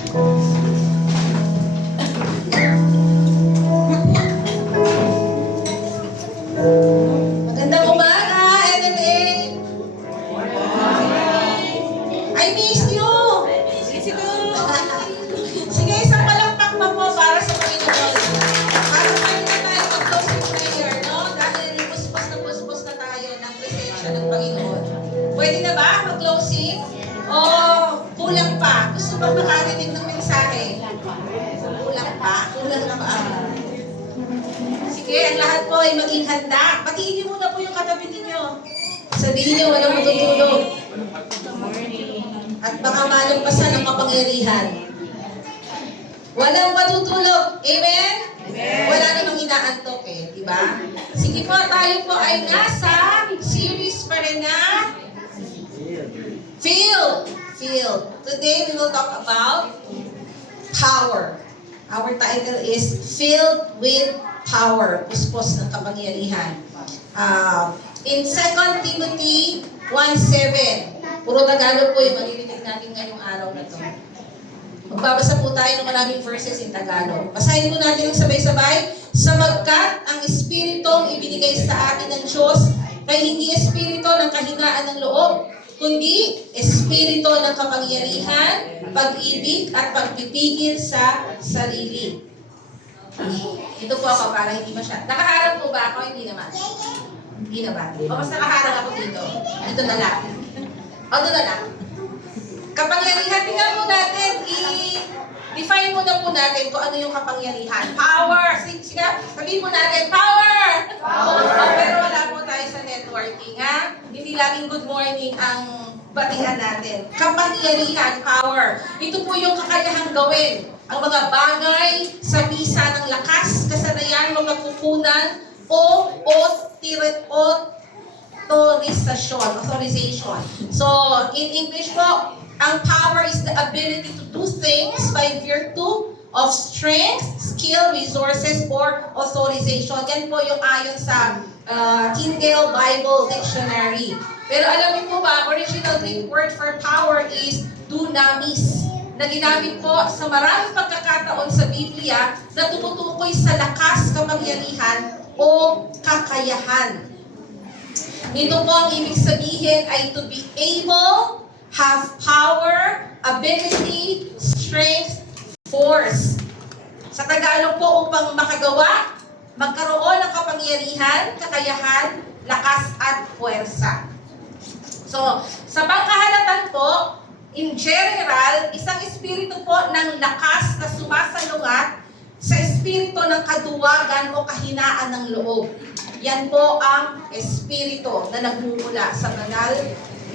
Magandang umaga, NMA! I missed you! Sige, isang palakpak pa po para sa Panginoon. Para pwede na tayo mag-closing prayer, no? Dahil puspos na tayo ng presensya ng Panginoon. Pwede na ba mag-closing? O kulang pa? Gusto ba makarinig ng mensahe? Kulang pa? Kulang na ba? Sige, ang lahat po ay maging handa. Batiin niyo muna po yung katabi ninyo. Sabihin niyo, walang matutulog. At baka malampasan ang kapangyarihan. Walang matutulog. Amen? Amen. Wala namang inaantok eh, di ba? Sige po, tayo po ay nasa series pa rin na Filled. Today we will talk about power. Our title is Filled with Power. Puspos ng kapangyarihan. In 2 Timothy 1:7, puro Tagalog po yung maririnig natin ngayong araw na to. Magbabasa po tayo ng maraming verses in Tagalog. Basahin po natin ng sabay-sabay. Sapagkat ang Espiritong ibinigay sa atin ng Diyos ay hindi Espiritu ng kahinaan ng loob, kundi Espiritu ng kapangyarihan, pag-ibig at pagpipigil sa sarili. Ito po ako para hindi masyad. Nakaharap po ba ako? Hindi naman. Hindi naman. O mas nakaharap ako dito. Ito na lang. O ito na lang. Kapangyarihan, tingnan po natin, i-define muna po natin kung ano yung kapangyarihan. Power! Sige, sabihin po natin, power! Power! Pero wala po tayo sa networking, ha? Hindi laging good morning ang batihan natin. Kapangyarihan, power. Ito po yung kakayahang gawin. Ang mga bagay sa bisa ng lakas, kasanayan, mga kukunan, o authorization. So, in English po, ang power is the ability to do things by virtue of strength, skill, resources, or authorization. Yan po yung ayon sa Tyndale Bible Dictionary. Pero alam niyo po ba, original Greek word for power is dunamis, na ginamit po sa maraming pagkakataon sa Biblia na tumutukoy sa lakas, kapangyarihan, o kakayahan. Ito po ang ibig sabihin ay to be able, have power, ability, strength, force. Sa Tagalog po, upang makagawa, magkaroon ng kapangyarihan, kakayahan, lakas at puwersa. So, sa pangkahalatan po, in general, isang espiritu po ng lakas na sumasalungat sa espiritu ng kaduwagan o kahinaan ng loob. Yan po ang espiritu na nagmumula sa banal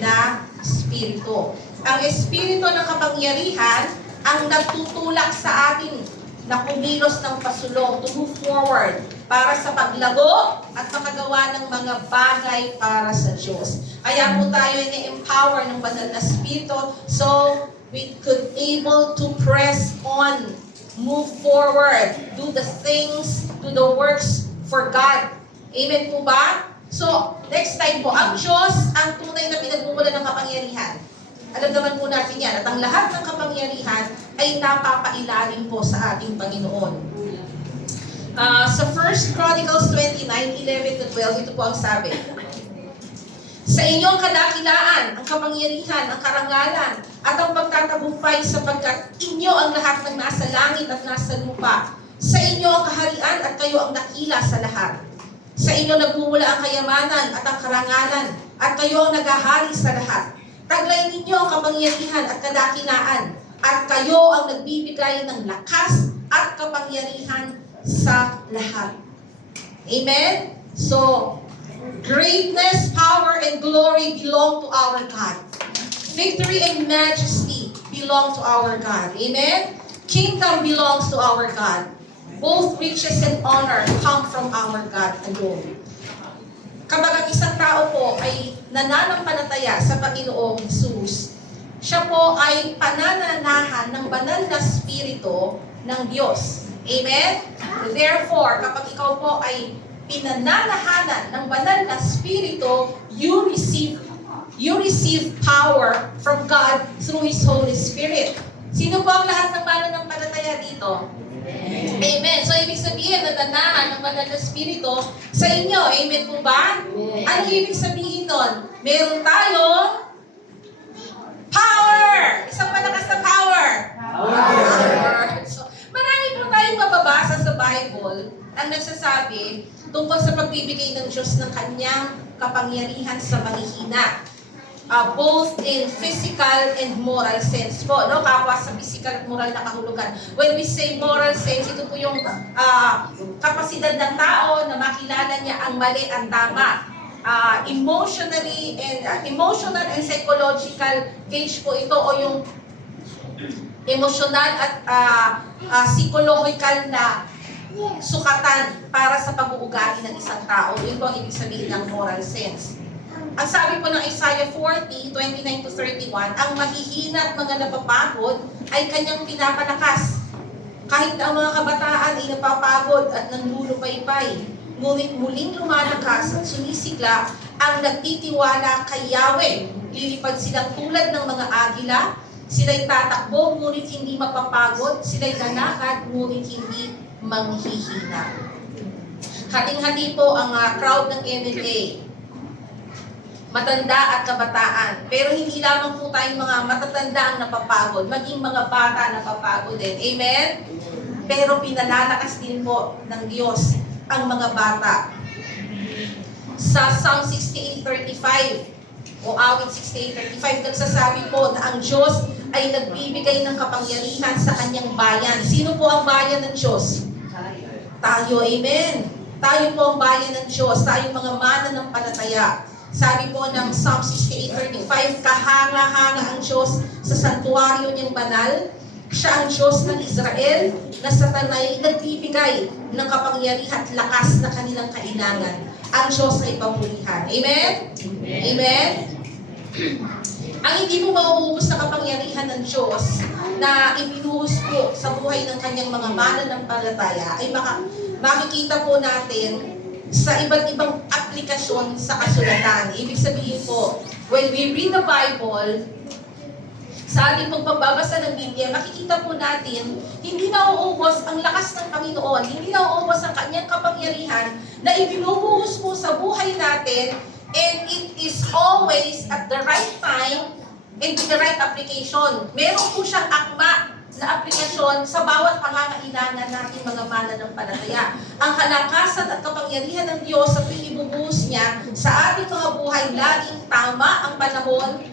na espiritu. Ang espiritu ng kapangyarihan ang nagtutulak sa atin na kumilos ng pasulong, to move forward para sa paglago at makagawa ng mga bagay para sa Diyos. Kaya po tayo i-empower ng banal na espiritu so we could able to press on, move forward, do the things, do the works for God. Amen po ba? So, next time po, ang Diyos ang tunay na pinagmumula ng kapangyarihan. Alam naman po natin yan, at ang lahat ng kapangyarihan ay napapailalim po sa ating Panginoon. Sa 1 Chronicles 29:11-12, ito po ang sabi. Sa inyong kadakilaan, ang kapangyarihan, ang karangalan, at ang pagtatagumpay sapagkat inyo ang lahat ng nasa langit at nasa lupa. Sa inyo ang kaharian at kayo ang dakila sa lahat. Sa inyo nagmumula ang kayamanan at ang karangalan, at kayo ang naghahari sa lahat. Taglay ninyo ang kapangyarihan at kadakilaan, at kayo ang nagbibigay ng lakas at kapangyarihan sa lahat. Amen? So, greatness, power, and glory belong to our God. Victory and majesty belong to our God. Amen? Kingdom belongs to our God. Both riches and honor come from our God alone. Kapag ang isang tao po ay nananampalataya sa Panginoong Jesus, siya po ay panananahan ng banal na spirito ng Diyos. Amen? Therefore, kapag ikaw po ay pinananahanan ng banal na spirito, you receive power from God through His Holy Spirit. Sino po ang lahat ng mananampalataya dito? Amen. So, ibig sabihin, nadanahan ng banal na Espiritu sa inyo. Amen po ba? Ano ibig sabihin nun? Meron tayong power! Isang malakas na power! Power! So, marami po tayong mababasa sa Bible ang nagsasabi tungkol sa pagbibigay ng Diyos ng kanyang kapangyarihan sa manghihina. Both in physical and moral sense po, no? Kapwa sa physical at moral na kahulugan. When we say moral sense, ito po yung kapasidad ng tao na makilala niya ang mali, ang tama. Emotional and psychological gauge po ito, o yung emotional at psychological na sukatan para sa pag-uugali ng isang tao. Yun po ang ibig sabihin ng moral sense. Ang sabi po ng Isaiah 40, 29-31, ang mahihina at mga napapagod ay kanyang pinapalakas. Kahit ang mga kabataan ay napapagod at nanlulupaypay, ngunit muling lumalakas at sumisigla ang nagtitiwala kay Yahweh. Lilipad silang tulad ng mga agila, sila'y tatakbo ngunit hindi mapapagod, sila'y lalakad ngunit hindi manghihina. Hating-hati po ang crowd ng MLA. Matanda at kabataan. Pero hindi lamang po tayong mga matatanda ang napapagod, maging mga bata napapagod din. Amen? Pero pinalalakas din po ng Diyos ang mga bata. Sa Psalm 68:35 o awit 68:35, nagsasabi po na ang Diyos ay nagbibigay ng kapangyarihan sa kanyang bayan. Sino po ang bayan ng Diyos? Tayo. Amen? Tayo po ang bayan ng Diyos. Tayo mga mananampalataya. Sabi po ng Psalm 68:35, kahanga-hanga ang Diyos sa santuaryo niyang banal. Siya ang Diyos ng Israel na sa tanay nagbibigay ng kapangyarihan at lakas na kanilang kailangan. Ang Diyos ay papurihan. Amen? Amen? Ang hindi mo mauubos na kapangyarihan ng Diyos na ibinuhos po sa buhay ng kanyang mga mananampalataya ay makikita po natin sa iba't ibang aplikasyon sa kasulatan. Ibig sabihin po, when we read the Bible, sa ating pagbabasa ng Biblia, makikita po natin, hindi nauubos ang lakas ng Panginoon, hindi nauubos ang kanyang kapangyarihan na ibinubuhos po sa buhay natin, and it is always at the right time and with the right application. Meron po siyang akma na aplikasyon sa bawat pangangailangan natin mga mananampalataya. Ang kalakasan at kapangyarihan ng Diyos sa ibubuhos niya sa ating mga buhay, laging tama ang panahon,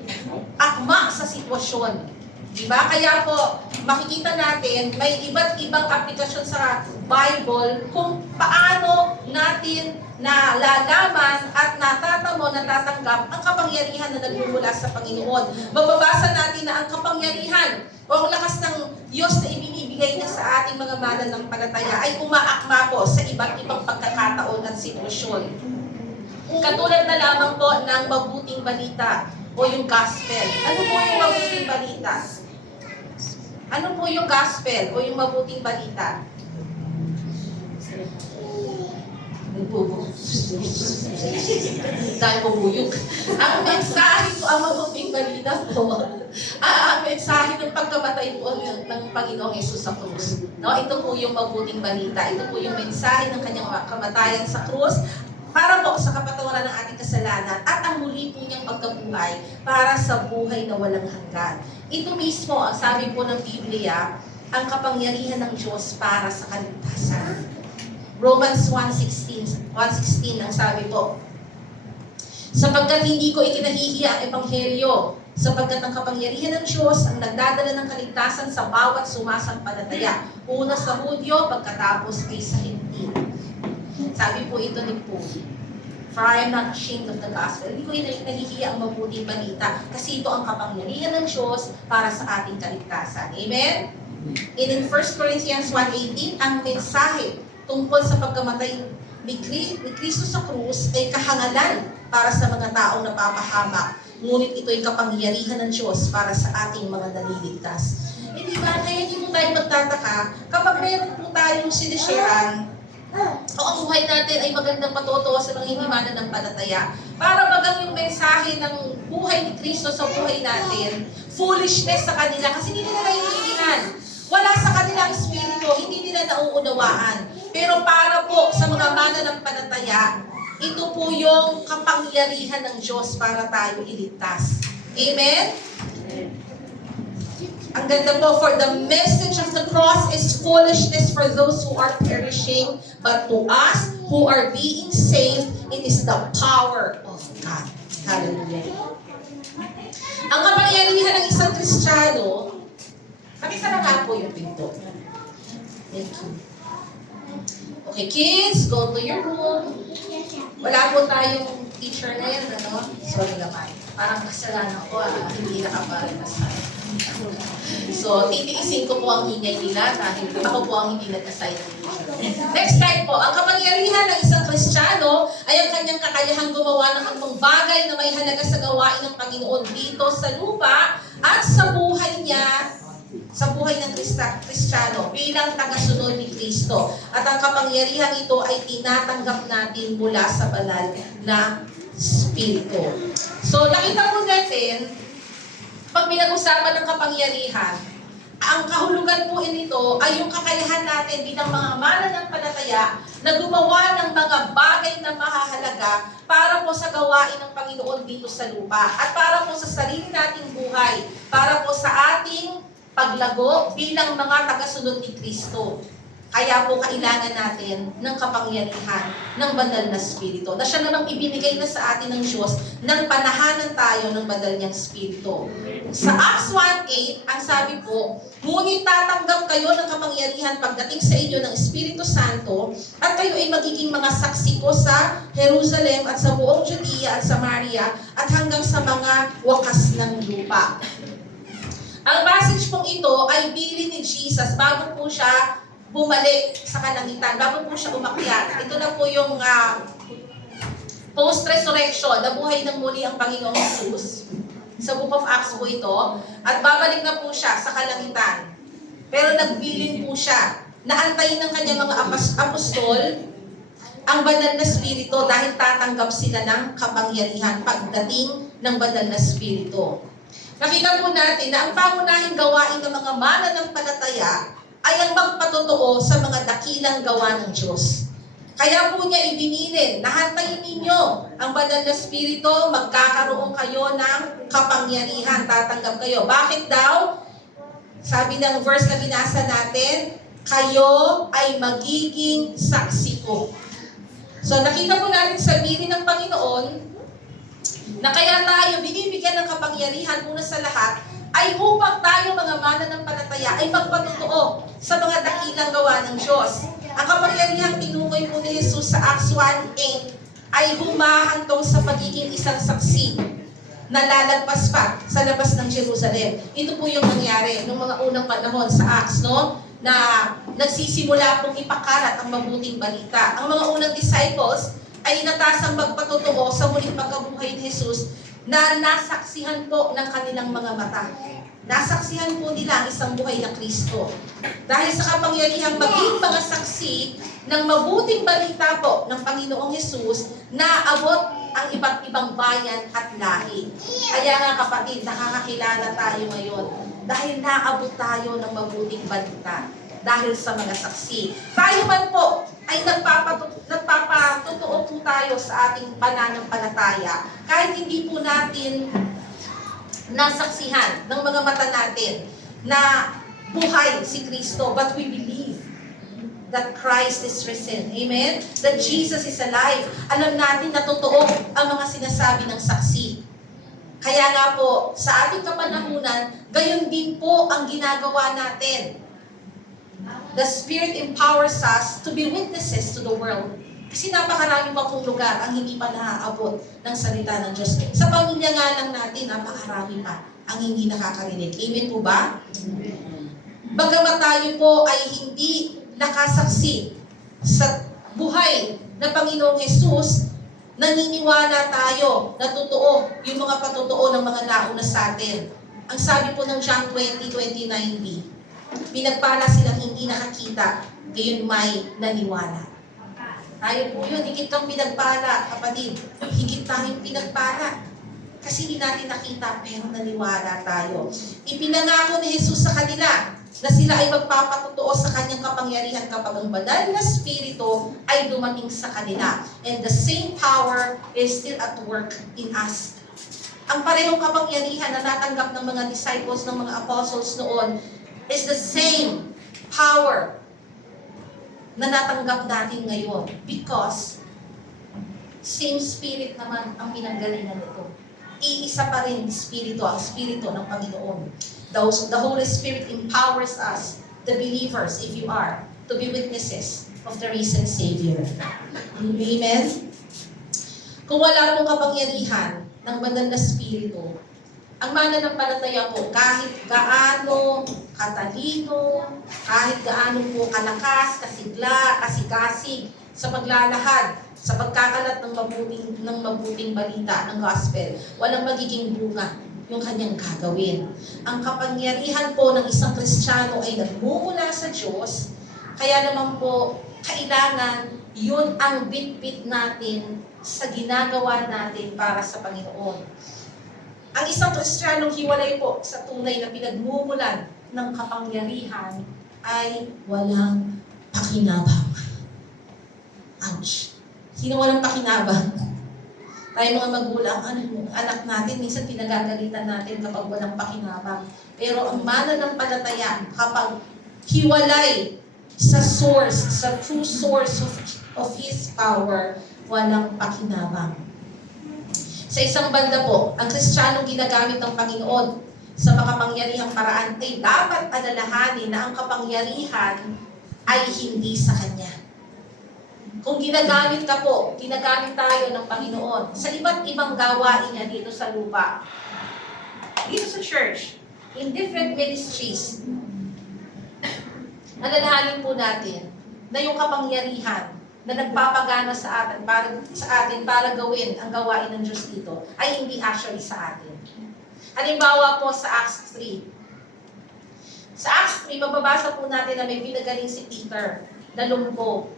akma sa sitwasyon. Diba? Kaya po, makikita natin, may iba't ibang aplikasyon sa Bible kung paano natin nalalaman at natatamo, natatanggap ang kapangyarihan na nagmumula sa Panginoon. Mababasa natin na ang kapangyarihan o ang lakas ng Diyos na ibinibigay niya sa ating mga mananampalataya ay umaakma po sa iba't ibang pagkakataon at sitwasyon. Katulad na lamang po ng mabuting balita o yung gospel. Ano po yung mabuting balita? Ano po yung gospel o yung mabuting balita? Dahil bubuyog. Ang mensahe ko, ang mabuting balita po, ang mensahe ng pagkamatay po ng Panginoong Hesus sa krus. No? Ito po yung mabuting balita. Ito po yung mensahe ng kanyang kamatayan sa krus para po sa kapatawaran ng ating kasalanan at ang muli po niyang pagkabuhay para sa buhay na walang hanggan. Ito mismo, ang sabi po ng Biblia, ang kapangyarihan ng Diyos para sa kaligtasan. Romans 1:16 ang sabi po, sapagkat hindi ko ikinahihiya ang ebanghelyo, sapagkat ang kapangyarihan ng Diyos ang nagdadala ng kaligtasan sa bawat sumasampalataya. Una sa Hudyo, pagkatapos ay sa Hintil. Sabi po ito ni Paul, for I am not ashamed of the gospel. Hindi ko nahihiya ang mabuting balita kasi ito ang kapangyarihan ng Diyos para sa ating kaligtasan. Amen? And in 1 Corinthians 1:18, ang mensahe tungkol sa pagkamatay ni Kristo sa krus ay kahangalan para sa mga taong napapahamak. Ngunit ito ay kapangyarihan ng Diyos para sa ating mga naliligtas. Hindi ba? Kaya hindi mo tayo magtataka kapag meron po tayong sinisharean o ang buhay natin ay magandang patutuwa sa mga hindi mananampalataya. Para bagang yung mensahe ng buhay ni Kristo sa buhay natin, foolishness sa kanila kasi hindi nila naiintindihan kaunawaan. Pero para po sa mga mananampalataya, ito po yung kapangyarihan ng Diyos para tayo iligtas. Amen? Ang ganda po, for the message of the cross is foolishness for those who are perishing, but to us who are being saved, it is the power of God. Hallelujah. Ang kapangyarihan ng isang Kristiyano, pakisara nga po yung pinto. Thank you. Okay, kids, go to your room. Wala po tayong teacher na yan, ano? Sorry naman. Parang kasalanan ko, hindi nakaparipasan. So, titiisin ko po ang ingay nila dahil ako po ang hindi nag-assign ng teacher. Next slide po. Ang kapangyarihan ng isang Kristiyano ay ang kanyang kakayahang gumawa ng anumang bagay na may halaga sa gawain ng Panginoon dito sa lupa at sa buhay niya, sa buhay ng Kristiyano bilang tagasunod ni Kristo. At ang kapangyarihan ito ay tinatanggap natin mula sa banal na Espiritu. So, nakita po natin, pag pinag-usapan ng kapangyarihan, ang kahulugan po nito ay yung kakayahan natin bilang mga mananampalataya na gumawa ng mga bagay na mahahalaga para po sa gawain ng Panginoon dito sa lupa at para po sa sarili nating buhay, para po sa ating paglago bilang mga tagasunod ni Kristo. Kaya po kailangan natin ng kapangyarihan ng banal na Espiritu na siya namang ibinigay na sa atin ng Diyos nang panahanan tayo ng banal niyang Espiritu. Sa Acts 1:8, ang sabi po, ngunit tatanggap kayo ng kapangyarihan pagdating sa inyo ng Espiritu Santo at kayo ay magiging mga saksi ko sa Jerusalem at sa buong Judea at Samaria at hanggang sa mga wakas ng lupa. Ang passage pong ito ay bilin ni Jesus bago po siya bumalik sa kalangitan, bago po siya umakyat. Ito na po yung post-resurrection, nabuhay ng muli ang Panginoong Jesus. Sa Book of Acts po ito. At babalik na po siya sa kalangitan. Pero nagbilin po siya na antayin ng kanyang mga apostol ang banal na Espiritu dahil tatanggap sila ng kapangyarihan pagdating ng banal na Espiritu. Nakita po natin na ang pangunahing gawain ng mga mananampalataya ay ang magpatotoo sa mga dakilang gawa ng Diyos. Kaya po niya ibinilin, nahantayin ninyo ang banal na Espiritu, magkakaroon kayo ng kapangyarihan, tatanggap kayo. Bakit daw? Sabi ng verse na binasa natin, kayo ay magiging saksi ko. So nakita po natin sa bilin ng Panginoon, na kaya tayo binibigyan ng kapangyarihan muna sa lahat, ay upang tayo mga mananampalataya ay magpatotoo sa mga dakilang gawa ng Diyos. Ang kapangyarihang tinukoy po ni Jesus sa Acts 1:8 ay humahantong sa pagiging isang saksi na lalagpas pa sa labas ng Jerusalem. Ito po yung nangyari noong mga unang panahon sa Acts, no? Na nagsisimula pong ipakalat ang mabuting balita. Ang mga unang disciples ay natasang magpatotoo sa muling pagkabuhay ni Jesus na nasaksihan po ng kanilang mga mata. Nasaksihan po nila ang isang buhay na Kristo. Dahil sa kapangyarihang maging mga saksi ng mabuting balita po ng Panginoong Jesus na abot ang iba't ibang bayan at lahi. Kaya nga kapatid, nakakakilala tayo ngayon dahil naabot tayo ng mabuting balita dahil sa mga saksi. Tayo man po ay nagpapatotoo po tayo sa ating pananampalataya kahit hindi po natin nasaksihan ng mga mata natin na buhay si Kristo, but we believe that Christ is risen. Amen? That Jesus is alive. Alam natin na totoo ang mga sinasabi ng saksi. Kaya nga po, sa ating kapanahunan, gayon din po ang ginagawa natin. The Spirit empowers us to be witnesses to the world. Kasi napakarami pa pong lugar ang hindi pa naaabot ng salita ng Diyos. Sa pamilya nga lang natin, napakarami pa ang hindi nakakarinig. Amen po ba? Bagamat tayo po ay hindi nakasaksi sa buhay ng Panginoong Jesus, naniniwala tayo na totoo yung mga patotoo ng mga nauna sa atin. Ang sabi po ng John 20:29b, pinagpala silang hindi nakakita, gayon may naniwala. Tayo po yun, higit kang pinagpala, kapatid. Higit tayong pinagpala. Kasi hindi natin nakita, pero naniwala tayo. Ipinangako ni Jesus sa kanila na sila ay magpapatotoo sa kanyang kapangyarihan kapag ang banal na spirito ay dumating sa kanila. And the same power is still at work in us. Ang parehong kapangyarihan na natanggap ng mga disciples, ng mga apostles noon, is the same power na natanggap natin ngayon. Because same spirit naman ang pinanggalingan nito. Iisa pa rin spirito, ang spirito ng Panginoon. The Holy Spirit empowers us, the believers, if you are, to be witnesses of the risen Savior. Amen? Kung wala pong kapangyarihan ng banal na spirito, ang mananampalataya po, kahit gaano katalino, kahit gaano po kalakas, kasigla, kasikasig, sa paglalahad, sa pagkakalat ng mabuting balita, ng gospel, walang magiging bunga yung kanyang gagawin. Ang kapangyarihan po ng isang Kristiyano ay nagmumula sa Diyos, kaya naman po, kailangan yun ang bit-bit natin sa ginagawa natin para sa Panginoon. Ang isang Kristiyanong hiwalay po sa tunay na pinagmumulan ng kapangyarihan ay walang pakinabang. Ouch! Sino walang pakinabang? Tayo mga magulang, anak natin, minsan pinagagalitan natin kapag walang pakinabang. Pero ang mananampalataya, kapag hiwalay sa source, sa true source of His power, walang pakinabang. Sa isang banda po, ang Kristiyanong ginagamit ng Panginoon sa makapangyarihang paraan ay dapat alalahanin na ang kapangyarihan ay hindi sa Kanya. Kung ginagamit ka po, ginagamit tayo ng Panginoon sa iba't ibang gawain niya dito sa lupa, dito sa church, in different ministries, alalahanin po natin na yung kapangyarihan na nagpapagana sa atin para gawin ang gawain ng Diyos dito ay hindi actually sa atin. Halimbawa po sa Acts 3. Sa Acts 3, mababasa po natin na may pinagaling si Peter na lumpo.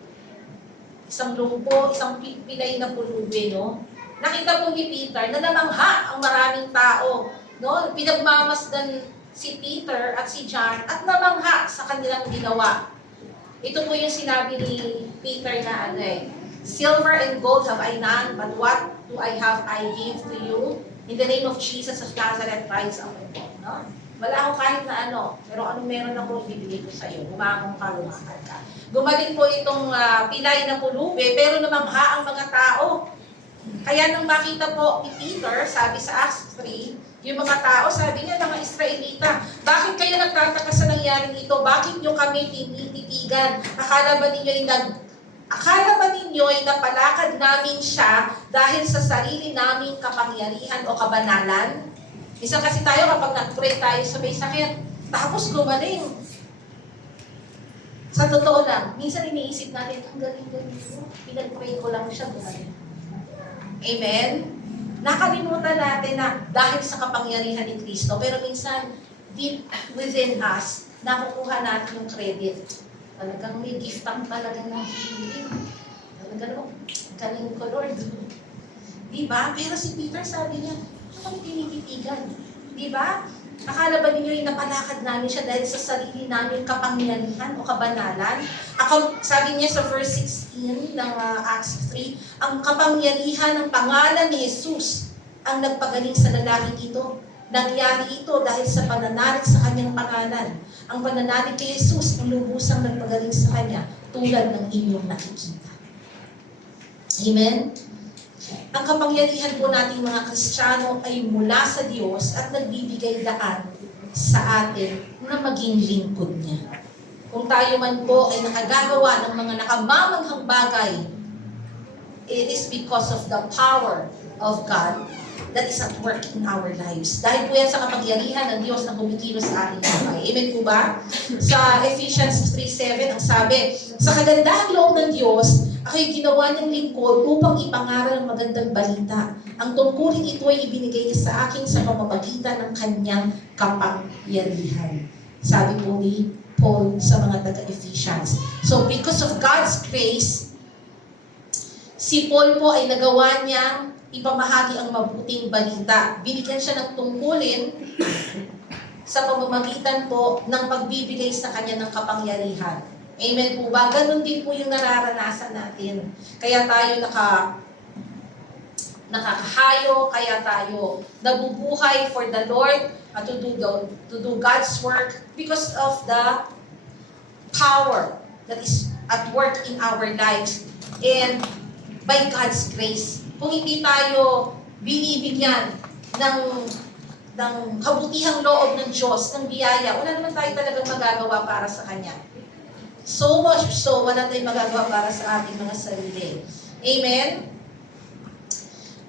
Isang lumpo, isang pilay na pulubi, no? Nakita po ni Peter na namangha ang maraming tao, no? Pinagmamasdan si Peter at si John at namangha sa kanilang ginawa. Ito po yung sinabi ni Peter na silver and gold have I none, but what do I have I give to you? In the name of Jesus of Nazareth, rise up and walk. No? Wala akong kahit na pero anong meron ako, ibibigay ko sa iyo. Lumakad ka. Gumaling po itong pilay na pulubi, pero namangha ang mga tao. Kaya nang makita po ni Peter, sabi sa Acts 3, yung mga tao, sabi niya, mga Israelita, bakit kayo nagtataka sa nangyaring ito? Bakit nyo kami tinititigan? Akala ba ninyo ay napalakad namin siya dahil sa sarili naming kapangyarihan o kabanalan? Isa kasi tayo kapag nag-pray tayo sa may sakit, tapos gumaling. Sa totoo lang, minsan iniisip natin, ang galing-galing ko. Pinag-pray ko lang siya, gumaling. Amen? Nakalimutan natin na dahil sa kapangyarihan ni Kristo, pero minsan, deep within us, nakukuha natin yung credit. Talagang may giftang talaga ng healing. Talagang, galing ko, Lord. Diba? Pero si Peter sabi niya, kami tinititigan. Diba? Akala ba ninyo yung napalakad namin siya dahil sa sarili namin kapangyarihan o kabanalan? Sabi niya sa verse 16 ng Acts 3, ang kapangyarihan ng pangalan ni Jesus ang nagpagaling sa lalaking ito. Nangyari ito dahil sa pananalig sa kanyang pangalan. Ang pananalig kay Jesus ang lubusang nagpagaling sa kanya tulad ng inyong nakikita. Amen? Ang kapangyarihan po nating mga Kristiyano ay mula sa Diyos at nagbibigay daan sa atin na maging lingkod niya. Kung tayo man po ay nakagagawa ng mga nakamamanghang bagay, it is because of the power of God that is at work in our lives. Dahil po yan sa kapangyarihan ng Diyos na kumikilos sa ating buhay. Amen po ba? Sa Ephesians 3:7, ang sabi, sa kagandahang loob ng Diyos, ako'y ginawa niyang lingkod upang ipangaral ang magandang balita. Ang tungkulin ito ay ibinigay niya sa akin sa pamamagitan ng kanyang kapangyarihan. Sabi po ni Paul sa mga taga-Ephesians. So because of God's grace, si Paul po ay nagawa niyang ipamahagi ang mabuting balita. Binigyan siya ng tungkulin sa pamamagitan po ng pagbibigay sa Kanya ng kapangyarihan. Amen po ba? Ganon din po yung nararanasan natin. Kaya tayo nakakahayo, kaya tayo nabubuhay for the Lord to do God's work because of the power that is at work in our lives and by God's grace. Kung hindi tayo binibigyan ng kabutihang loob ng Diyos, ng biyaya, wala naman tayo talagang magagawa para sa Kanya. So much so, wala tayong magagawa para sa ating mga sarili. Amen?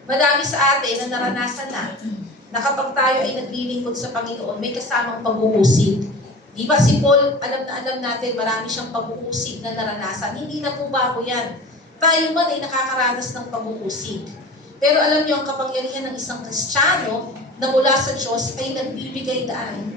Madami sa atin na naranasan na kapag tayo ay naglilingkod sa Panginoon, may kasamang pag-uusig. Di ba si Paul, alam natin, marami siyang pag-uusig na naranasan. Hindi na po bago yan. Tayo man ay nakakaranas ng pag-uusig. Pero alam niyo, ang kapangyarihan ng isang Kristiyano na mula sa Diyos ay nagbibigay daan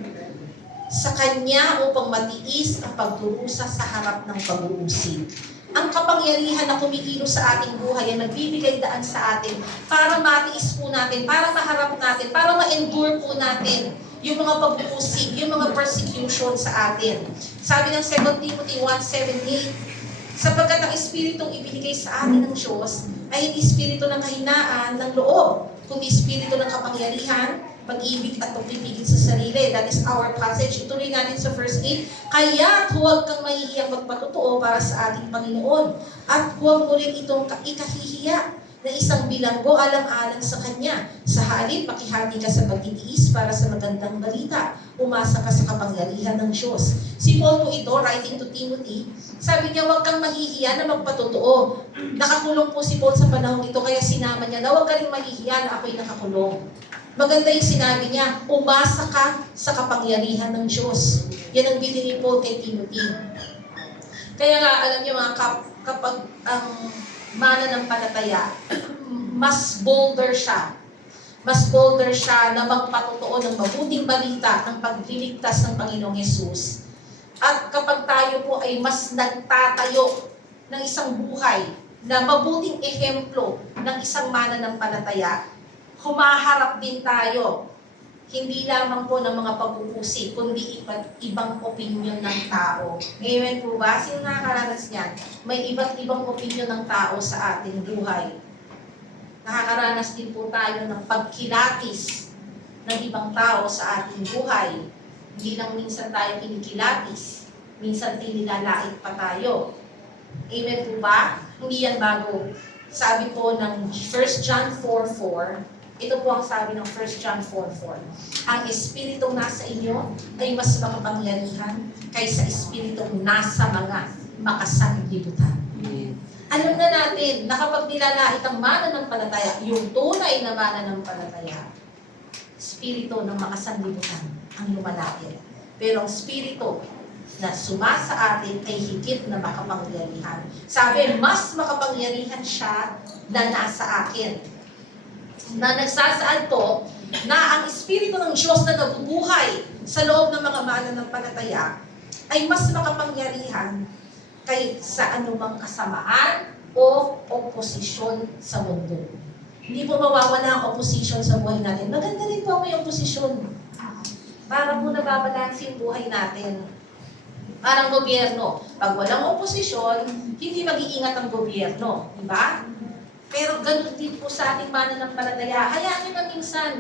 sa Kanya upang matiis ang pagdurusa sa harap ng pag-uusig. Ang kapangyarihan na kumikilos sa ating buhay ay nagbibigay daan sa atin para matiis po natin, para maharap natin, para ma-endure po natin yung mga pag-uusig, yung mga persecution sa atin. Sabi ng 2 Timothy 1:7-8, sapagkat ang Espiritong ibinigay sa atin ng Diyos ay hindi Espiritu ng kahinaan ng loob, kundi Espiritu ng kapangyarihan, pag-ibig at pagpipigil sa sarili. That is our passage. Ituloy natin sa verse 8. Kaya't huwag kang mahihiyang magpatotoo para sa ating Panginoon. At huwag mo rin itong ikahihiya na isang bilanggo alang-alang sa Kanya. Sa halip, makihati ka sa pagtitiis para sa magandang balita. Umasa ka sa kapangyarihan ng Diyos. Si Paul po ito, writing to Timothy, sabi niya, huwag kang mahihiya na magpatotoo. Nakakulong po si Paul sa panahon ito, kaya sinama niya na huwag ka rin mahihiya na ako'y nakakulong. Maganda yung sinabi niya, umasa ka sa kapangyarihan ng Diyos. Yan ang bilin ni Paul kay Timothy. Kaya nga, alam niyo mga kapag ang mananampalataya, mas bolder siya. Mas bolder siya na magpatotoo ng mabuting balita ng pagliligtas ng Panginoong Yesus. At kapag tayo po ay mas nagtatayo ng isang buhay na mabuting ehemplo ng isang mananampalataya, humaharap din tayo, hindi lamang po ng mga pag-uusig, kundi ibang opinion ng tao. Amen po ba? Sino nakakaranas niyan? May iba't ibang opinion ng tao sa ating buhay. Nakakaranas din po tayo ng pagkilatis ng ibang tao sa ating buhay. Hindi lang minsan tayo kinikilatis, minsan nilalait pa tayo. Amen po ba? Hindi yan bago. Sabi po ng 1 John 4:4, ito po ang sabi ng 1 John 4:4. Ang Espiritong nasa inyo ay mas makapangyarihan kaysa Espiritong nasa mga makasanlibutan. Alam na natin na kapag nilalait ang mananampalataya, yung tunay na mananampalataya, Espiritu ng makasanlibutan ang lumalapit. Pero ang Espiritu na sumasa atin ay higit na makapangyarihan. Sabi, mas makapangyarihan siya na nasa akin. Na nagsasaad to na ang Espiritu ng Diyos na nabubuhay sa loob ng mga mananampalataya ay mas makapangyarihan kaysa anumang kasamaan o oposisyon sa mundo. Hindi po mawawala ang oposisyon sa buhay natin. Maganda rin po may oposisyon. Para po nababalansin yung buhay natin. Parang gobyerno. Pag walang oposisyon, hindi mag-iingat ang gobyerno. Diba? Pero ganun din po sa ating mananampalataya. Hayaan nyo na minsan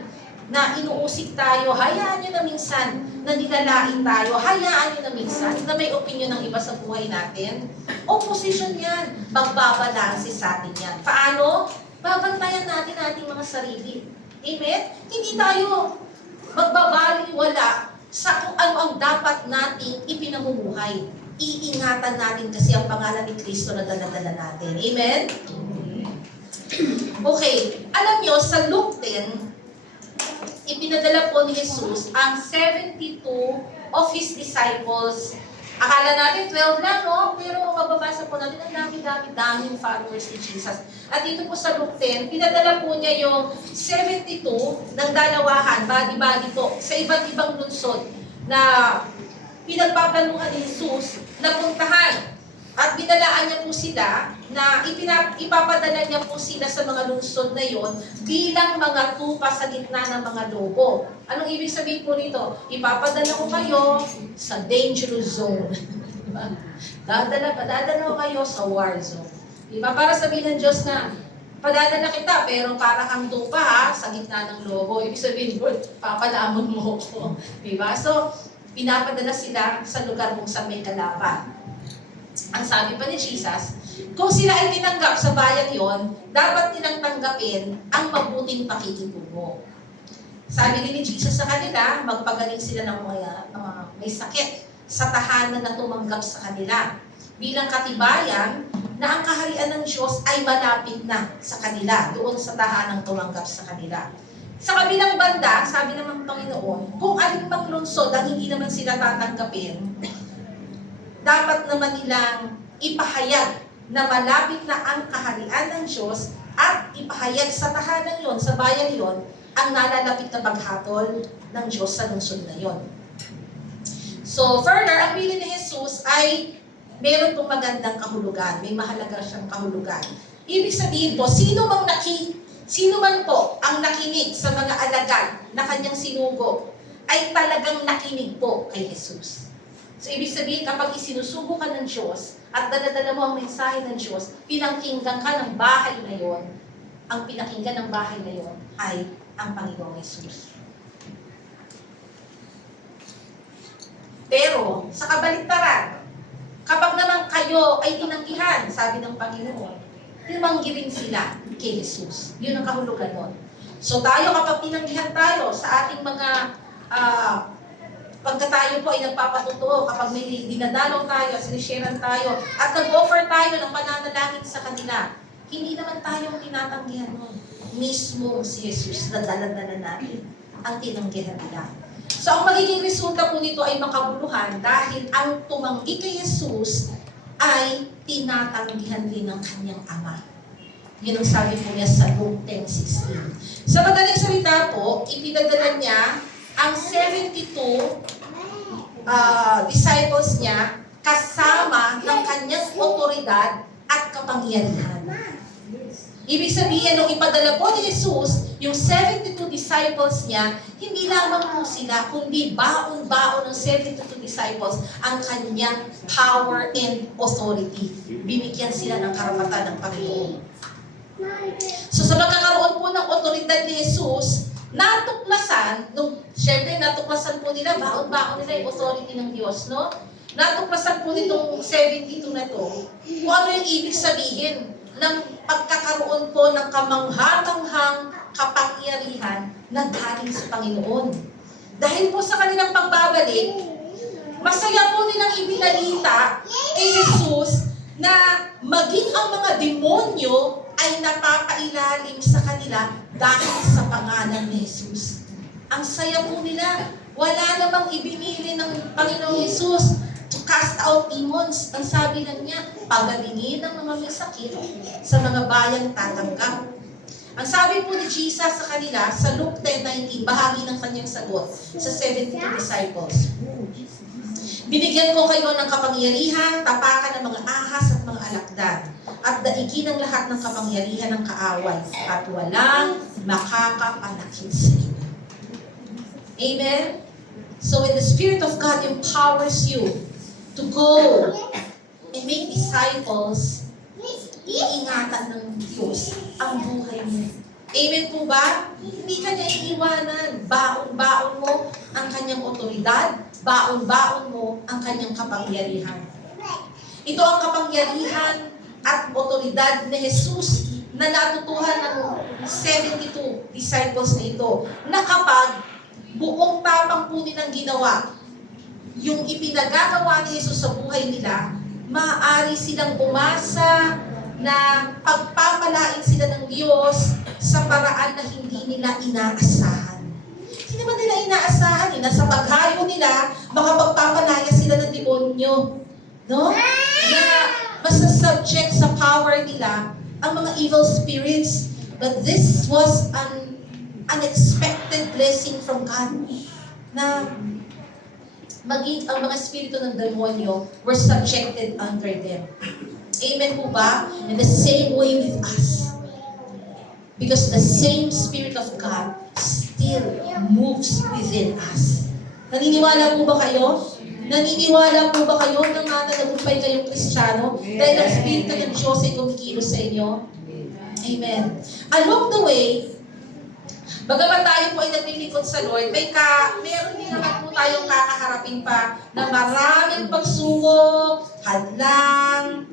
na inuusig tayo. Hayaan nyo na minsan na nilalain tayo. Hayaan nyo na minsan na may opinion ng iba sa buhay natin. Opposition yan. Magbabalanse sa atin yan. Paano? Babantayan natin ating mga sarili. Amen? Hindi tayo magbabaliwala sa kung ano ang dapat nating ipinamumuhay. Iingatan natin kasi ang pangalan ni Kristo na dala-dala natin. Amen? Okay, alam nyo, sa Luke 10, ipinadala po ni Jesus ang 72 of His disciples. Akala natin 12 lang, no? Pero mababasa po natin ang dami-daming followers ni Jesus. At dito po sa Luke 10, pinadala po niya yung 72 ng dalawahan, body-body po, sa iba't ibang lungsod na pinagpaplanuhan ni Jesus na puntahan At binalaan niya po sila na ipapadala niya po sila sa mga lungsod na yon bilang mga tupa sa gitna ng mga lobo. Anong ibig sabihin po nito? Ipapadala ko kayo sa dangerous zone. Dadala ko kayo sa war zone. Diba? Para sabihin ng Diyos na, padadala kita, pero para kang tupa ha, sa gitna ng lobo. Ibig sabihin, Lord, papalamon mo ko. Diba? So, pinapadala sila sa lugar kung saan may kalaban. Ang sabi pa ni Jesus, kung sila ay tinanggap sa bayan yon, dapat nilang tanggapin ang mabuting pakikitungo. Sabi din ni Jesus sa kanila, magpagaling sila ng mga may sakit sa tahanan na tumanggap sa kanila. Bilang katibayan na ang kaharian ng Diyos ay malapit na sa kanila, doon sa tahanang tumanggap sa kanila. Sa kabilang banda, sabi naman ng Panginoon, kung alin pang lungsod ang hindi naman sila tatanggapin, dapat naman nilang ipahayag na malapit na ang kaharian ng Diyos at ipahayag sa tahanan yon, sa bayan yon, ang nalalapit na paghatol ng Diyos sa lungsod na yon. So further, ang bilin ni Jesus ay meron pong magandang kahulugan, may mahalaga siyang kahulugan. Ibig sabihin po, sino man po ang nakinig sa mga alagad na kanyang sinugo ay talagang nakinig po kay Jesus. So, ibig sabihin, kapag isinusugo ka ng Diyos at daladala mo ang mensahe ng Diyos, pinakinggan ka ng bahay na yon, ang pinakinggan ng bahay na yon ay ang Panginoong Jesus. Pero, sa kabaliktaran, kapag naman kayo ay tinanggihan, sabi ng Panginoon, tinanggi rin sila kay Jesus. Yun ang kahulugan nun. So, tayo, kapag tinanggihan tayo sa ating mga pagka tayo po ay nagpapatutuo, kapag may dinadalaw tayo, sinisharean tayo, at nag-offer tayo ng pananalangin sa kanila, hindi naman tayo tinatanggihan nun. Mismo si Jesus na dala-dala natin ang tinanggihan nila. So, ang magiging resulta po nito ay makabuluhan dahil ang tumanggi kay Jesus ay tinatanggihan din ng kanyang ama. Yun ang sabi po niya sa Luke 10:16. Sa madaling salita po, ipinadala niya ang 72 disciples niya kasama ng kanyang otoridad at kapangyarihan. Ibig sabihin, nung ipadala po ni Jesus, yung 72 disciples niya, hindi lamang po sila, kundi baon-baon ng 72 disciples ang kanyang power and authority. Binigyan sila ng karapatan ng Panginoon. So sa magkakaroon po ng otoridad ni Jesus, natuklasan, natuklasan po nila, baon-baon nila yung authority ng Diyos, no? Natuklasan po nitong 72 na to, kung ano yung ibig sabihin ng pagkakaroon po ng kamangha-manghang kapangyarihan na galing sa Panginoon. Dahil po sa kanilang pagbabalik, masaya po nilang ibinalita kay Jesus na maging ang mga demonyo ay napapailalim sa kanila dahil sa pangalan ni Jesus. Ang saya po nila, wala namang ibinili ng Panginoong Jesus to cast out demons. Ang sabi lang niya, pagalingin ng mga may sakit sa mga bayang tatanggap. Ang sabi po ni Jesus sa kanila, sa Luke 10:19, bahagi ng kanyang sagot sa 72 disciples. Binigyan ko kayo ng kapangyarihan, tapakan ng mga ahas at mga alakdan, at daigin ang lahat ng kapangyarihan ng kaaway, at walang makakapanakit sa inyo. Amen? So when the Spirit of God empowers you to go and make disciples, iingatan ng Diyos ang buhay mo. Amen po ba? Hindi ka niya iiwanan. Baon-baon mo ang kanyang otoridad, baon-baon mo ang kanyang kapangyarihan. Ito ang kapangyarihan at otoridad ni Jesus na natutuhan ng 72 disciples na ito, na kapag buong tapang po nilang ginawa yung ipinagagawa ni Jesus sa buhay nila, maaari silang umasa na pagpapalain sila ng Diyos sa paraan na hindi nila inaasahan. Hindi naman nila inaasahan. Nasa paghayo nila, makapagpapalaya sila ng demonyo. No? Na masasubject sa power nila ang mga evil spirits. But this was an unexpected blessing from God. Na maging ang mga espiritu ng demonyo were subjected under them. Amen po ba? In the same way with us. Because the same Spirit of God still moves within us. Naniniwala po ba kayo? Naniniwala po ba kayo na nga nalagumpay kayong Kristiyano dahil ang Espiritu ng Diyos ay kumikilos sa inyo? Amen. Along the way, bagaman tayo po ay naglilingkod sa Lord, meron din naman po tayong kakaharapin pa na maraming pagsubok, hadlang,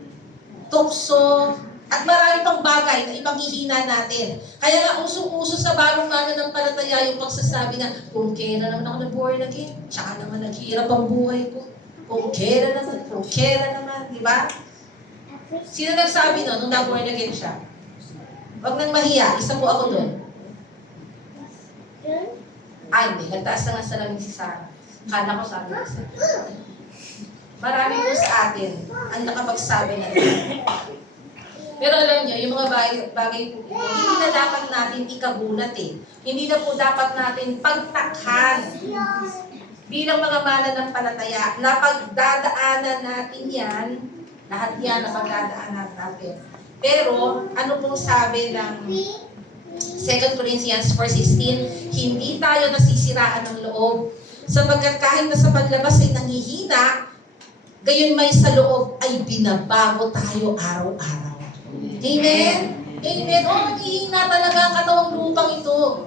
tukso, at marami pang bagay na ipanghihina natin. Kaya nga usong-uso sa bagong mananampalataya yung pagsasabi na, kung kailan naman ako na-born again, tsaka naman naghihirap ang buhay ko. Kung kailan naman, di ba? Sino nagsabi no, nung na-born again siya? Huwag nang mahiya, isa po ako doon. Ay, hindi, nagtaas na nga sa lamin si Sarah. Kala ko sabi ko sa marami po sa atin ang nakapagsabi na rin. Pero alam niyo, yung mga bagay po ito, hindi na dapat natin ikagulat eh. Hindi na po dapat natin pagtakhan bilang mga mananampalataya na pagdadaanan natin yan, lahat yan na pagdadaanan natin. Pero, ano pong sabi ng 2 Corinthians 4:16, hindi tayo nasisiraan ng loob, sapagkat kahit na sa paglabas ay nangihina, gayon may sa loob ay binabago tayo araw-araw. Amen? Amen. Naghihina talaga ang katawang lupang ito.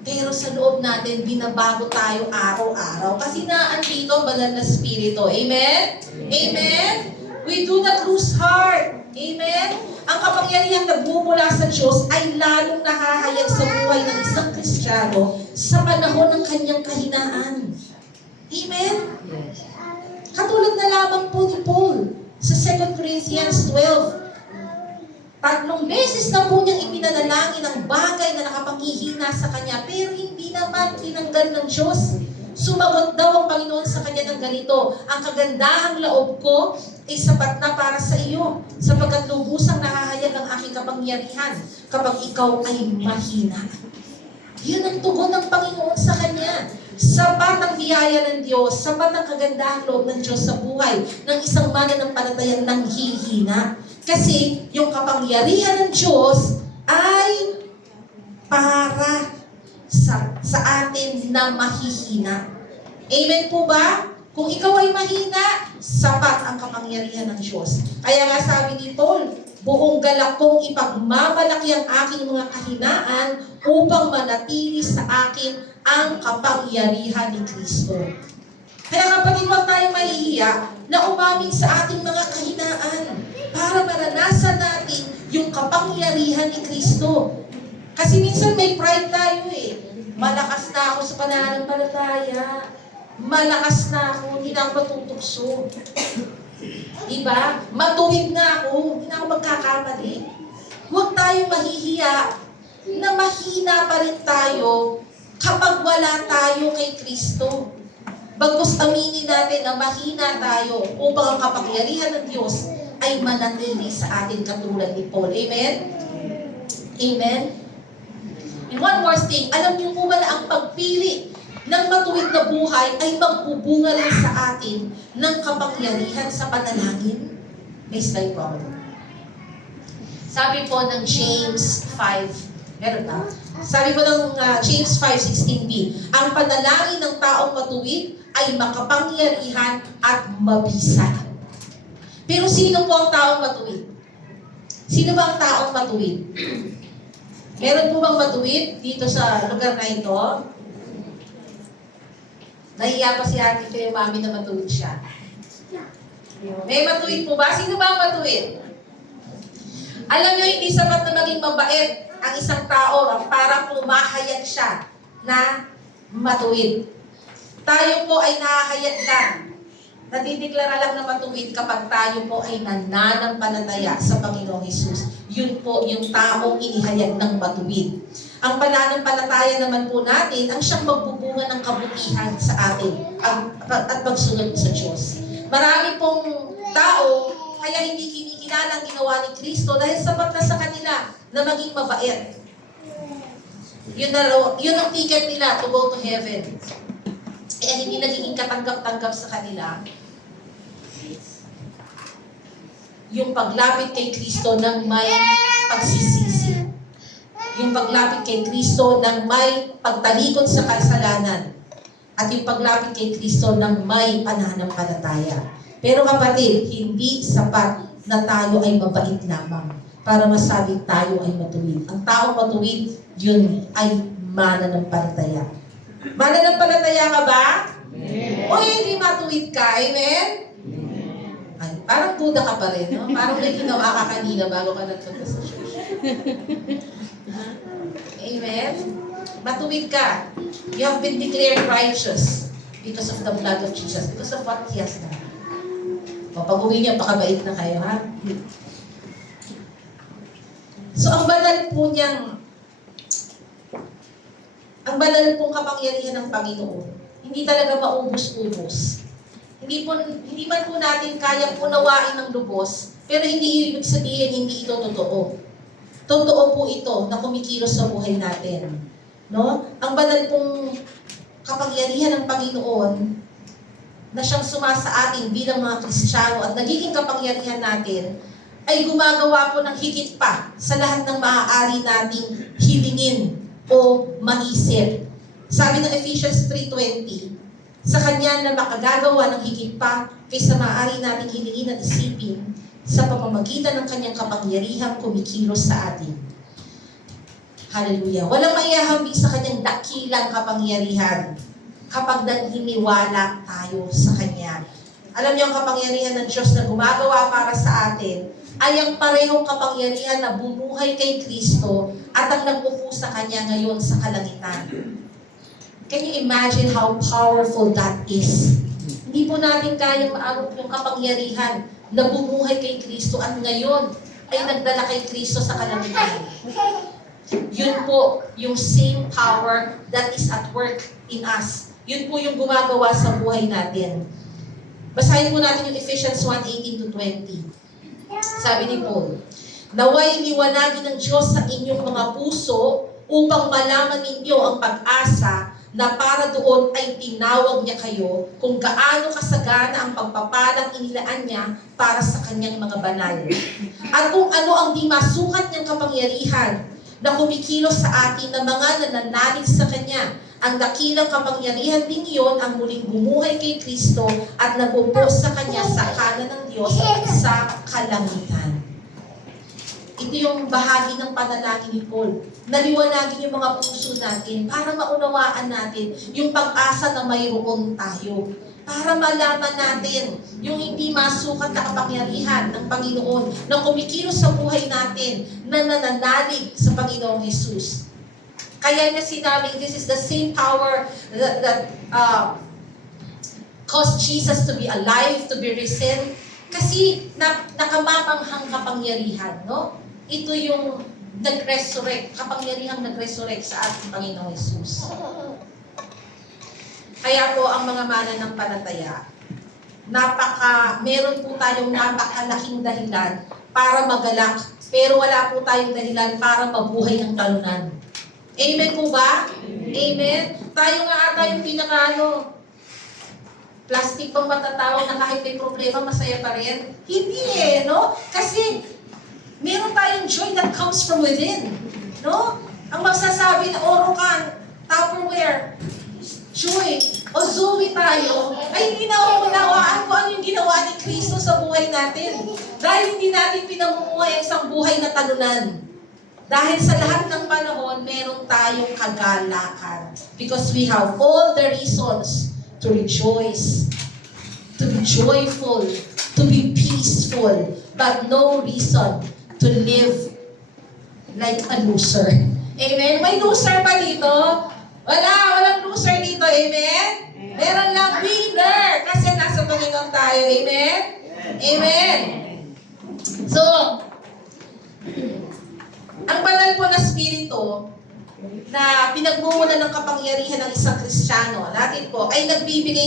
Pero sa loob natin, binabago tayo araw-araw. Kasi naandito banal na spirito. Amen? Amen? We do not lose heart. Amen? Ang kapangyarihang nagmumula sa Diyos ay lalong nahahayag sa buhay ng isang Kristiyano sa panahon ng kanyang kahinaan. Amen? Katulad na lamang po ni Paul sa 2 Corinthians 12. 3 beses na po niyang ipinanalangin ang bagay na nakapanghihina sa kanya, pero hindi naman tinanggal ng Diyos. Sumagot daw ang Panginoon sa kanya ng ganito, ang kagandahang loob ko ay sapat na para sa iyo, sapagkat lubusang nahahayag ang aking kapangyarihan kapag ikaw ay mahina. Yun ang tugon ng Panginoon sa kanya. Sapat ang biyaya ng Diyos, sapat ang kagandahang loob ng Diyos sa buhay ng isang mananampalatayang nanghihina. Kasi yung kapangyarihan ng Diyos ay para sa atin na mahihina. Amen po ba? Kung ikaw ay mahina, sapat ang kapangyarihan ng Diyos. Kaya nga sabi ni Paul, buong galak kong ipagmamalaki ang aking mga kahinaan upang manatili sa akin ang kapangyarihan ni Kristo. Kaya kapatid, huwag tayong mahihiya na umamin sa ating mga kahinaan para maranasan natin yung kapangyarihan ni Kristo. Kasi minsan may pride tayo eh. Malakas na ako sa pananampalataya. Malakas na ako, hindi na ako matutukso. Diba? Matuwid na ako, hindi na ako magkakamali. Huwag tayong mahihiya na mahina pa rin tayo kapag wala tayo kay Kristo. Bagkus aminin natin na mahina tayo upang ang kapangyarihan ng Diyos ay manatili sa atin katulad ni Paul. Amen? Amen? And one more thing, alam niyo po ba na ang pagpili ng matuwid na buhay ay magbubunga rin sa atin ng kapangyarihan sa panalangin? May slide po ako. Sabi po ng James 5, meron ba? Sabi po ng James 5:16b, ang panalangin ng taong matuwid ay makapangyarihan at mabisa. Pero sino po ang taong matuwid? Sino ba ang taong matuwid? Meron po bang matuwid dito sa lugar na ito? Nahiya pa si ate kay mami na matuwid siya. May matuwid po ba? Sino ba ang matuwid? Alam nyo, hindi sapat na maging mabait ang isang tao para pumahayag siya na matuwid. Tayo po ay nahahayag lang. Natideklara lang na matuwid kapag tayo po ay nananampalataya sa Panginoong Hesus. Yun po yung taong inihayag ng matuwid. Ang pananampalataya naman po natin ang siyang magbubunga ng kabutihan sa atin at pagsunod sa Diyos. Marami pong tao kaya hindi kinikilala ang ginawa ni Kristo dahil sapat na sa kanila na maging mabait. Yun ang ticket nila to go to heaven. kaya hindi nagiging katanggap-tanggap sa kanila, yung paglapit kay Kristo ng may pagsisisi. Yung paglapit kay Kristo ng may pagtalikod sa kasalanan. At yung paglapit kay Kristo ng may pananampalataya. Pero kapatid, hindi sapat na tayo ay mabait lamang para masabing tayo ay matuwid. Ang taong matuwid, yun ay mananampalataya. Mananampalataya ka ba? Amen. O hindi matuwid ka? Amen? Ay, parang duda ka pa rin, no? Parang may ginawa ka kanina bago ka nagpunta sa church. Amen? Matuwid ka. You have been declared righteous because of the blood of Jesus, because of what He has done. Pag-uwi niya, pakabait na kayo, ha? So, ang banal pong kapangyarihan ng Panginoon, hindi talaga maubos-ubos. Hindi man po natin kayang unawain ng lubos, pero hindi ibig sabihin hindi ito totoo. Totoo po ito na kumikilos sa buhay natin. No? Ang banal pong kapangyarihan ng Panginoon na siyang sumasa atin bilang mga Kristiyano at nagiging kapangyarihan natin ay gumagawa po ng higit pa sa lahat ng maaari nating hilingin o maisip. Sabi ng Ephesians 3:20, sa Kanya na makagagawa ng higit pa kaysa maaari nating hilingin at isipin sa pamamagitan ng Kanyang kapangyarihang kumikilos sa atin. Hallelujah. Walang maihahambing sa Kanyang dakilang kapangyarihan kapag naniniwala tayo sa Kanya. Alam niyo ang kapangyarihan ng Diyos na gumagawa para sa atin ay ang parehong kapangyarihan na bumuhay kay Kristo at ang nagpupo sa Kanya ngayon sa kalangitan. Can you imagine how powerful that is? Hindi po natin kayang maarap yung kapangyarihan na bumuhay kay Kristo at ngayon ay nagdala kay Kristo sa kalangitan. Yun po yung same power that is at work in us. Yun po yung gumagawa sa buhay natin. Basahin po natin yung Ephesians 1:18-20. Sabi ni Paul, naway liwanagin ng Diyos sa inyong mga puso upang malaman ninyo ang pag-asa na para doon ay tinawag niya kayo kung gaano kasagana ang pagpapalang inilaan niya para sa kanyang mga banal. At kung ano ang di masukat niyang kapangyarihan na kumikilos sa atin na mga nananalig sa Kanya. Ang dakilang kapangyarihan din iyon ang muling bumuhay kay Kristo at nabubo sa Kanya sa kanan ng Diyos sa kalangitan. Ito yung bahagi ng panalangin ni Paul. Naliwanagin yung mga puso natin para maunawaan natin yung pag-asa na mayroon tayo. Para malaman natin yung hindi masukat na kapangyarihan ng Panginoon na kumikilos sa buhay natin na nananalig sa Panginoong Jesus. Kaya niya sinabi, this is the same power that caused Jesus to be alive, to be risen. Kasi nakamapanghang kapangyarihan, no? Ito yung nag-resurrect, kapangyarihang nag-resurrect sa ating Panginoong Jesus. Kaya po ang mga mananampalataya, meron po tayong napakalaking dahilan para magalak, pero wala po tayong dahilan para mabuhay ng talunan. Amen po ba? Amen? Tayo nga ata yung plastic pang matatawag na kahit may problema, masaya pa rin. Hindi no? Kasi meron tayong joy that comes from within. No? Ang magsasabi na Orocan, Tupperware, joy, o Zoe tayo, ay hindi na unawaan kung ano yung ginawa ni Kristo sa buhay natin. Dahil hindi natin pinamumuhay ang isang buhay na talunan. Dahil sa lahat ng panahon, meron tayong kagalakan. Because we have all the reasons to rejoice, to be joyful, to be peaceful, but no reason to live like a loser. Amen? May loser pa dito? Walang loser dito. Amen? Meron lang winner. Kasi nasa Panginoon tayo. Amen? Amen. So, ang banal po na spirito na pinagmumulan ng kapangyarihan ng isang Kristiyano natin po ay nagbibigay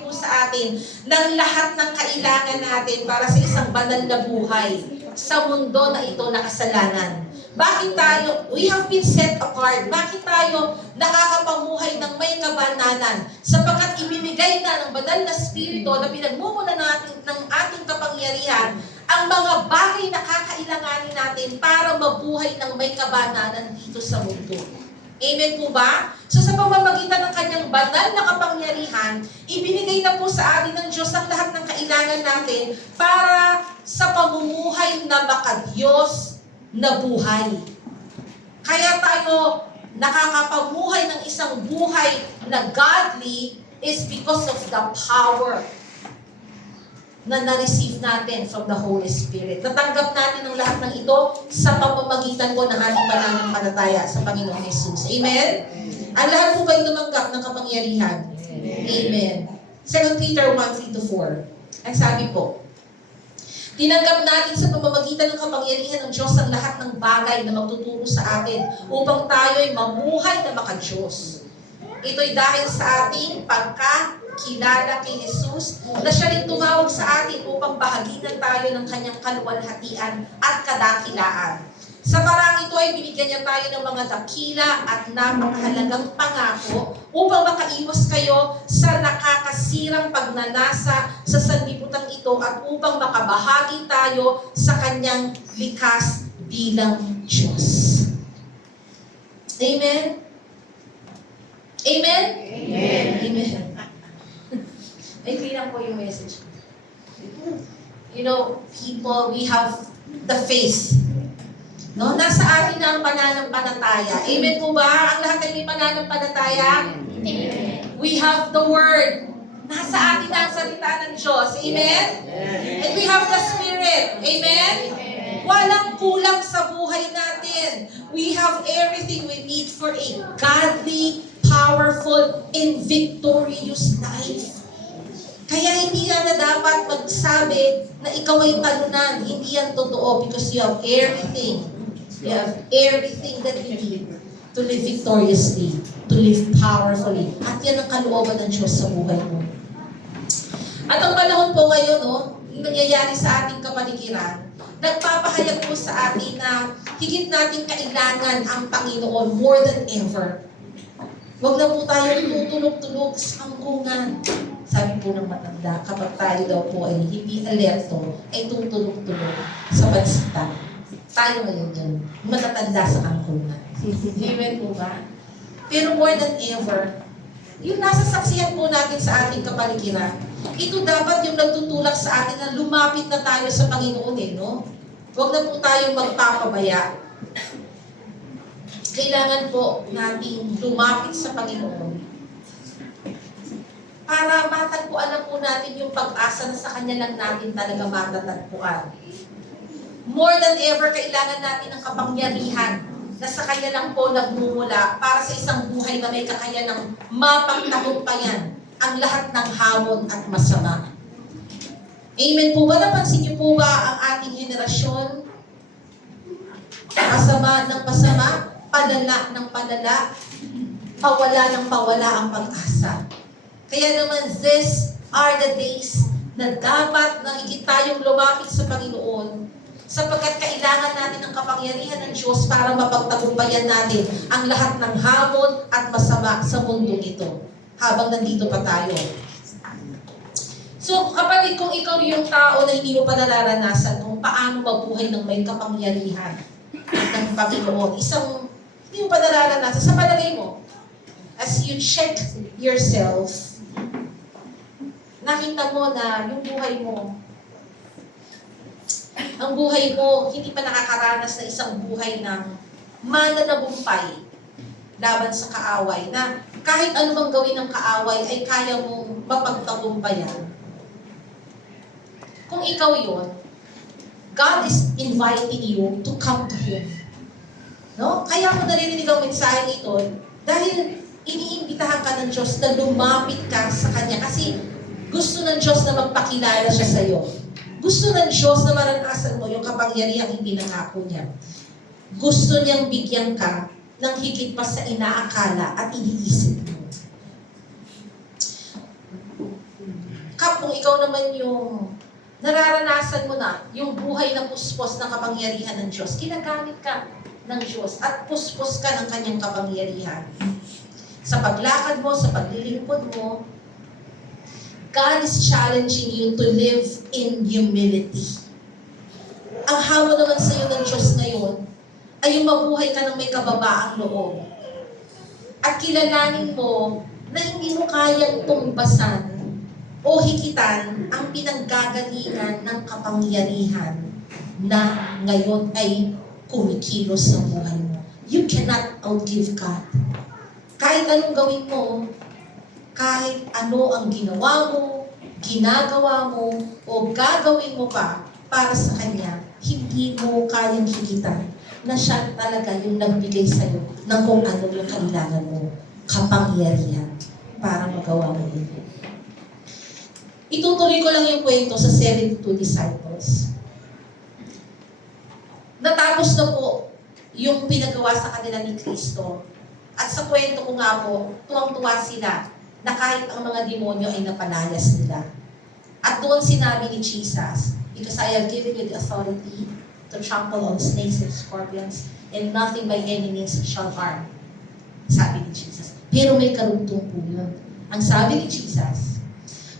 po sa atin ng lahat ng kailangan natin para sa isang banal na buhay sa mundo na ito na kasalanan. Bakit tayo, we have been set apart. Bakit tayo nakakapamuhay ng may kabanalan? Sapagkat ibinigay na ng banal na spirito na pinagmumula natin ng ating kapangyarihan ang mga bagay na kakailanganin natin para mabuhay ng may kabanalan dito sa mundo. Amen po ba? So sa pamamagitan ng kanyang banal na kapangyarihan, ibinigay na po sa atin ng Diyos ang lahat ng kailangan natin para sa pamumuhay na makadiyos na buhay. Kaya tayo nakakapamuhay ng isang buhay na godly is because of the power na na-receive natin from the Holy Spirit. Natanggap natin ang lahat ng ito sa pamamagitan po ng ating pananampalataya sa Panginoong Jesus. Amen? Ang lahat po ba'y tumanggap ng kapangyarihan? Amen. 2 Peter 1:3-4. Ang sabi po, tinanggap natin sa pamamagitan ng kapangyarihan ng Diyos ang lahat ng bagay na magtuturo sa atin upang tayo ay mamuhay na makadiyos. Ito'y dahil sa ating pagkakilala kay Jesus na siya rin tumawag sa atin upang bahaginan tayo ng kanyang kaluwalhatian at kadakilaan. Sa parang ito ay binigyan niya tayo ng mga dakila at napakahalagang pangako upang makaiwas kayo sa nakakasirang pagnanasa sa sanlibutan ito at upang makabahagi tayo sa kanyang likas bilang Diyos. Amen? Amen? Amen. Amen. Ay, lang po yung message. You know, people, we have the faith. No, nasa atin na ang pananampalataya. Amen po ba? Ang lahat ay may pananampalataya? Amen. We have the Word. Nasa atin na ang salita ng Diyos. Amen? And we have the Spirit. Amen? Walang kulang sa buhay natin. We have everything we need for a godly, powerful, and victorious life. Kaya hindi na dapat magsabi na ikaw ay talunan. Hindi yan totoo because you have everything. You have everything that you need to live victoriously, to live powerfully. At yan ang kalooban ng Diyos sa buhay mo. At ang panahon po ngayon, yung nangyayari sa ating kapaligiran, nagpapahayag po sa atin na higit nating kailangan ang Panginoon more than ever. Huwag na po tayo tutulog-tulog sa kangkungan. Sabi po ng matanda, kapag tayo daw po ay hindi alerto, ay tutulog-tulog sa pansita. Tayo ngayon yan, matatanda sa kangkungan. Amen po ba? Pero more than ever, yung nasa saksihan po natin sa ating kapaligiran, ito dapat yung nagtutulak sa atin na lumapit na tayo sa Panginoon no? Huwag na po tayong magpapabaya. Kailangan po nating lumapit sa Panginoon para matagpuan na po natin yung pag-asa na sa Kanya lang natin talaga matatagpuan. More than ever, kailangan natin ng kapangyarihan na sa Kanya lang po nagmumula para sa isang buhay na may kakayanang mapagtagumpayan ang lahat ng hamon at masama. Amen po ba? Napansin niyo po ba ang ating henerasyon? Pasama ng pasama, palala ng palala, pawala ng pawala ang pag-asa. Kaya naman, these are the days na dapat na higit tayong lumapit sa Panginoon sapagkat kailangan natin ng kapangyarihan ng Diyos para mapagtagumpayan natin ang lahat ng hamon at masama sa mundo ito habang nandito pa tayo. So, kapatid, kung ikaw yung tao na hindi mo pa nararanasan kung paano mabuhay ng may kapangyarihan ng Panginoon, hindi mo pa nararanasan, sa palagay mo, as you check yourself, nakita mo na yung buhay mo, ang buhay mo hindi pa nakakaranas na isang buhay ng mananagumpay laban sa kaaway, na kahit anumang gawin ng kaaway ay kaya mong mapagtagumpayan. Kung ikaw yun, God is inviting you to come to Him. No? Kaya mo naririnig ang mensahe ito dahil iniimbitahan ka ng Diyos na lumapit ka sa Kanya kasi gusto ng Diyos na magpakilala siya sa iyo. Gusto ng Diyos na maranasan mo yung kapangyarihang ipinangako niya. Gusto niyang bigyan ka ng higit pa sa inaakala at iniisip mo. Kung ikaw naman yung nararanasan mo na yung buhay na puspos ng kapangyarihan ng Diyos, ginagamit ka. ng Diyos at puspos ka ng kanyang kapangyarihan. Sa paglakad mo, sa paglilingkod mo, God is challenging you to live in humility. Ang hamon naman sa iyo ng Diyos ngayon ay yung mabuhay ka ng may kababaang loob. At kilalanin mo na hindi mo kayang tumbasan o hikitan ang pinanggagalingan ng kapangyarihan na ngayon ay kumikilos sa buhay mo. You cannot outgive God. Kahit anong gawin mo, kahit ano ang ginawa mo, ginagawa mo, o gagawin mo pa para sa Kanya, hindi mo kayang hikitan na siya talaga yung nagbigay sa'yo ng kung ano yung kailangan mo, kapangyarihan para magawa mo yun. Itutuloy ko lang yung kwento sa 72 disciples. Natapos na po yung pinagawa sa kanila ni Kristo. At sa kwento ko nga po, tuwang-tuwa sila na kahit ang mga demonyo ay napalayas nila. At doon sinabi ni Jesus, because I have given you the authority to trample on snakes and scorpions, and nothing by any means shall harm. Sabi ni Jesus. Pero may karugtong po yun. Ang sabi ni Jesus,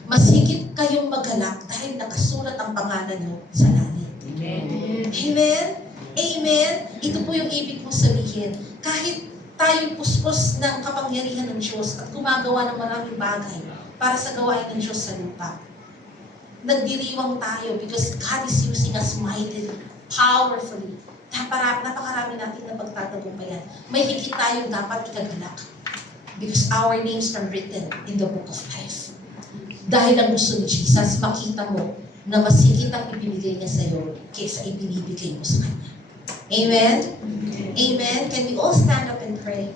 mas higit kayong magalak dahil nakasulat ang pangalan nyo sa langit. Amen. Amen? Amen? Ito po yung ibig kong sabihin. Kahit tayo puspos ng kapangyarihan ng Diyos at gumagawa ng maraming bagay para sa gawain ng Diyos sa lupa, nagdiriwang tayo because God is using us mightily, powerfully. Napakarami natin na pagtatagumpayan. May higit tayong dapat ikagalak because our names are written in the book of life. Dahil ang gusto ni Jesus, makita mo na mas higit ang ibinigay niya sa iyo kaysa ibinibigay mo sa Kanya. Amen? Amen? Can we all stand up and pray?